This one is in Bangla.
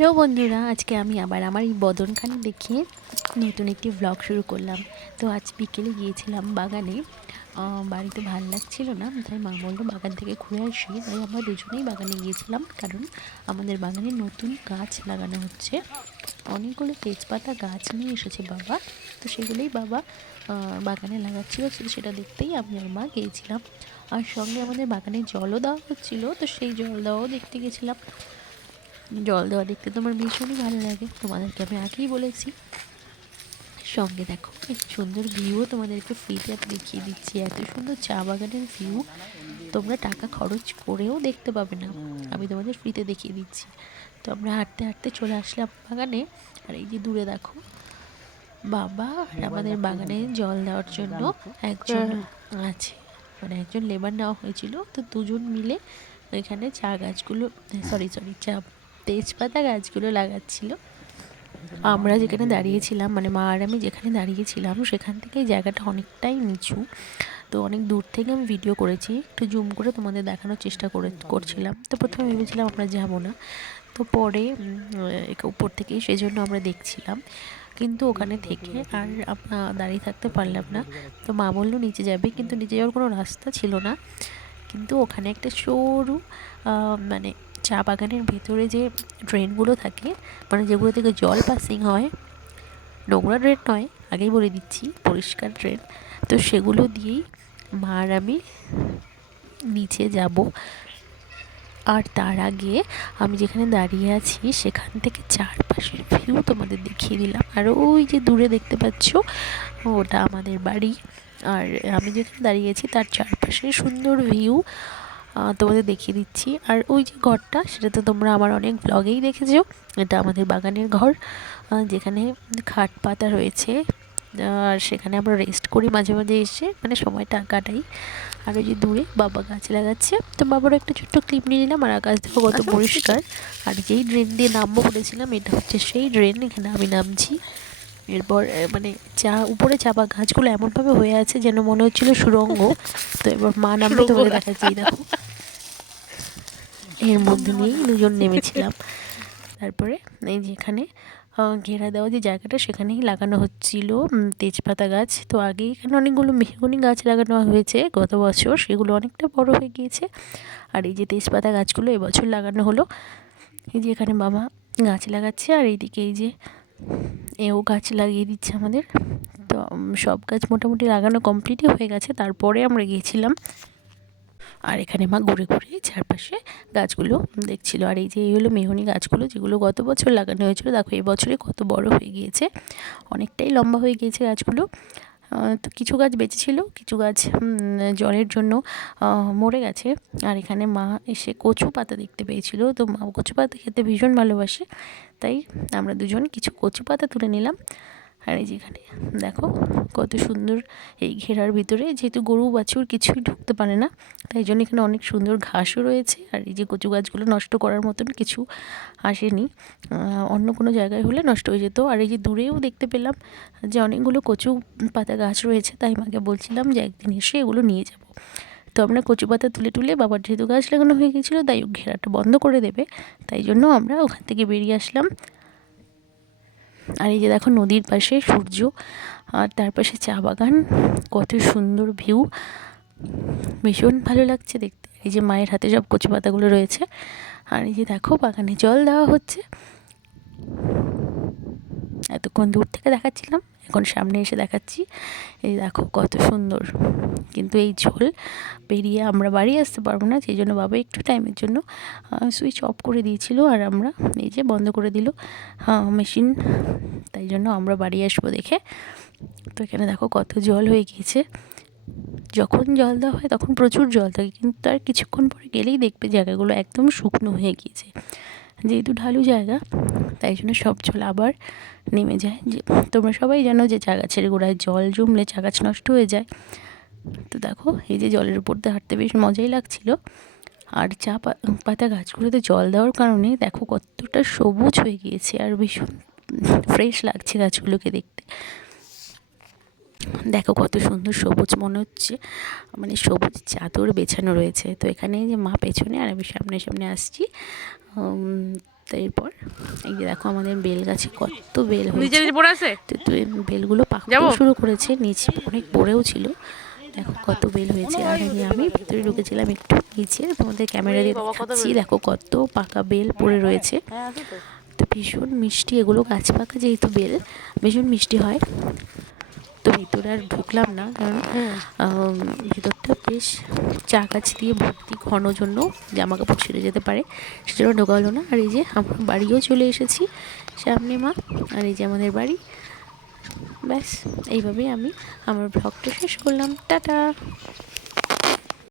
হ্যালো বন্ধুরা, আজকে আমি আবার আমার এই বদনখানি দেখিয়ে নতুন একটি ব্লগ শুরু করলাম। তো আজ বিকেলে গিয়েছিলাম বাগানে। বাড়িতে ভাল লাগছিল না, তাই মা বললো বাগান থেকে ঘুরে আসি। তাই আমরা দুজনেই বাগানে গিয়েছিলাম, কারণ আমাদের বাগানে নতুন গাছ লাগানো হচ্ছে। অনেকগুলো তেজপাতা গাছ নিয়ে এসেছে বাবা, তো সেগুলোই বাবা বাগানে লাগাচ্ছিল। সেটা দেখতেই আমি আর মা গিয়েছিলাম। আর সঙ্গে আমাদের বাগানে জলও দেওয়া হচ্ছিলো, তো সেই জল দেওয়াও দেখতে গেছিলাম। জল দেওয়া দেখতে তো আমার ভীষণই ভালো লাগে, তোমাদেরকে আমি আগেই বলেছি। সঙ্গে দেখো এই সুন্দর ভিউও তোমাদেরকে ফ্রিতে দেখিয়ে দিচ্ছি। এত সুন্দর চা বাগানের ভিউ তোমরা টাকা খরচ করেও দেখতে পাবে না, আমি তোমাদের ফ্রিতে দেখিয়ে দিচ্ছি। তো আমরা হাঁটতে হাঁটতে চলে আসলাম বাগানে। আর এই যে দূরে দেখো বাবা আর আমাদের বাগানে জল দেওয়ার জন্য একজন আছে, মানে একজন লেবার নেওয়া হয়েছিল। তো দুজন মিলে এখানে চা গাছগুলো চা তেজপাতা গাছগুলো লাগাচ্ছিল। আমরা যেখানে দাঁড়িয়েছিলাম, মানে মা আর আমি যেখানে দাঁড়িয়েছিলাম সেখান থেকে এই জায়গাটা অনেকটাই নিচু। তো অনেক দূর থেকে আমি ভিডিও করেছি, একটু জুম করে তোমাদের দেখানোর চেষ্টা করছিলাম। তো প্রথমে ভেবেছিলাম আমরা যাবো না, তো পরে উপর থেকেই সেজন্য আমরা দেখছিলাম। কিন্তু ওখানে থেকে আর আমরা দাঁড়িয়ে থাকতে পারলাম না। তো মা বললো নিচে যাবে, কিন্তু নিচে যাওয়ার কোনো রাস্তা ছিল না। কিন্তু ওখানে একটা সরু মানে চা বাগানের ভেতরে যে ড্রেনগুলো থাকে, মানে যেগুলো থেকে জল পাসিং হয়, নোংরা ড্রেন নয়, আগেই বলে দিচ্ছি, পরিষ্কার ড্রেন। তো সেগুলো দিয়েই মা আর আমি নিচে যাব। আর তার আগে আমি যেখানে দাঁড়িয়ে আছি সেখান থেকে চারপাশের ভিউ তোমাদের দেখিয়ে দিলাম। আর ওই যে দূরে দেখতে পাচ্ছ ওটা আমাদের বাড়ি। আর আমি যেখানে দাঁড়িয়েছি তার চারপাশে সুন্দর ভিউ তোমাদের দেখিয়ে দিচ্ছি। আর ওই যে ঘরটা, সেটা তো তোমরা আমার অনেক ব্লগেই দেখেছো। এটা আমাদের বাগানের ঘর, যেখানে খাট পাতা রয়েছে। আর সেখানে আমরা রেস্ট করি মাঝে মাঝে এসে, মানে সময়টা কাটাই। আর ওই যে দূরে বাবা গাছ লাগাচ্ছে, তো বাবারও একটা ছোট্ট ক্লিপ নিয়ে নিলাম। আর আকাশ দেখো কত পরিষ্কার। আর যেই ড্রেন দিয়ে নামবো বলেছিলাম, এটা হচ্ছে সেই ড্রেন, এখানে আমি নামছি। এরপর মানে উপরে চাপা গাছগুলো এমনভাবে হয়ে আছে যেন মনে হচ্ছিল সুড়ঙ্গ। তো এবার মা নামবে, তোমাদের দেখাচ্ছি, দেখো এর মধ্যে নিয়েই দুজন নেমেছিলাম। তারপরে এই যেখানে ঘেরা দেওয়া যে জায়গাটা, সেখানেই লাগানো হচ্ছিল তেজপাতা গাছ। তো আগে এখানে অনেকগুলো মেহগনি গাছ লাগানো হয়েছে গত বছর, সেগুলো অনেকটা বড় হয়ে গিয়েছে। আর এই যে তেজপাতা গাছগুলো এবছর লাগানো হলো। এই যে এখানে বাবা গাছ লাগাচ্ছে, আর এইদিকে এই যে এও গাছ লাগিয়ে দিচ্ছে আমাদের। তো সব গাছ মোটামুটি লাগানো কমপ্লিটই হয়ে গেছে, তারপরে আমরা গিয়েছিলাম। আর এখানে মা ঘুরে ঘুরে চারপাশে গাছগুলো দেখছিল। আর এই যে এই হলো মেহগনি গাছগুলো, যেগুলো গত বছর লাগানো হয়েছিল। দেখো এই বছরে কত বড় হয়ে গিয়েছে, অনেকটাই লম্বা হয়ে গিয়েছে গাছগুলো। তো কিছু গাছ বেঁচে ছিল, কিছু গাছ জলের জন্য মরে গেছে। আর এখানে মা এসে কচু পাতা দেখতে পেয়েছিল, তো মা কচু পাতা খেতে ভীষণ ভালোবাসে, তাই আমরা দুজন কিছু কচু পাতা তুলে নিলাম। আর এই যেখানে দেখো কত সুন্দর এই ঘেরার ভিতরে, যেহেতু গরু বাছুর কিছুই ঢুকতে পারে না, তাই জন্য এখানে অনেক সুন্দর ঘাসও রয়েছে। আর এই যে কচু গাছগুলো নষ্ট করার মতন কিছু আসেনি, অন্য কোনো জায়গায় হলে নষ্ট হয়ে যেত। আর এই যে দূরেও দেখতে পেলাম যে অনেকগুলো কচু পাতা গাছ রয়েছে, তাই মাকে বলছিলাম যে একদিন এসে এগুলো নিয়ে যাব। তো আমরা কচু পাতা তুলে তুলে, বাবার যেহেতু গাছ লাগানো হয়ে গেছিলো তাই ঘেরাটা বন্ধ করে দেবে, তাই জন্য আমরা ওখান থেকে বেরিয়ে আসলাম। আর এই যে দেখো নদীর পাশে সূর্য, আর তার পাশে চা বাগান, কত সুন্দর ভিউ, ভীষণ ভালো লাগছে দেখতে। এই যে মায়ের হাতে সব কচু পাতাগুলো রয়েছে। আর এই যে দেখো বাগানে জল দেওয়া হচ্ছে। এতক্ষণ দূর থেকে দেখাচ্ছিলাম, এখন সামনে এসে দেখাচ্ছি। এই দেখো কত সুন্দর। কিন্তু এই জল পেরিয়ে আমরা বাড়ি আসতে পারবো না, সেই জন্য বাবা একটু টাইমের জন্য সুইচ অফ করে দিয়েছিল। আর আমরা এই যে বন্ধ করে দিল মেশিন, তাই জন্য আমরা বাড়ি আসবো দেখে। তো এখানে দেখো কত জল হয়ে গিয়েছে। যখন জল দেওয়া হয় তখন প্রচুর জল থাকে, কিন্তু তার কিছুক্ষণ পরে গেলেই দেখবে জায়গাগুলো একদম শুকনো হয়ে গিয়েছে। যেহেতু ঢালু জায়গা, তাই জন্য সব জল আবার নেমে যায়। যে তোমরা সবাই জানো যে চা গাছের গোড়ায় জল জমলে চা গাছ নষ্ট হয়ে যায়। তো দেখো এই যে জলের উপর দিয়ে হাঁটতে বেশ মজাই লাগছিল। আর চা পাতা গাছগুলোতে জল দেওয়ার কারণে দেখো কতটা সবুজ হয়ে গিয়েছে, আর ভীষণ ফ্রেশ লাগছে গাছগুলোকে দেখতে। দেখো কত সুন্দর সবুজ, মনে হচ্ছে মানে সবুজ চাদর বেছানো রয়েছে। তো এখানে যে মা পেছনে আর আমি সামনে সামনে আসছি। তো এরপর এই যে দেখো আমাদের বেল গাছে কত বেল নিচে হয়েছে। নিচে পড়ে আছে, তো বেলগুলো পাকতেও শুরু করেছে, নিচে অনেক পড়েও ছিল। দেখো কত বেল হয়েছে। আর আমি ভিতরে ঢুকেছিলাম একটু নিচে, তোমাদের ক্যামেরা দিয়ে দেখাচ্ছি। দেখো কত পাকা বেল পড়ে রয়েছে। তো ভীষণ মিষ্টি এগুলো, গাছ পাকা যেহেতু বেল ভীষণ মিষ্টি হয়। তো ভিতরে আর ঢুকলাম না, কারণ ভিতরটা বেশ চা গাছ দিয়ে ভর্তি, ঘন জন্য জামা কাপড় ছিঁড়ে যেতে পারে, সেজন্য ঢোকা হলো না। আর এই যে আমরা বাড়িও চলে এসেছি সামনে মা, আর এই যে আমাদের বাড়ি। ব্যাস এইভাবেই আমি আমার ব্লগটা শেষ করলাম। টাটা।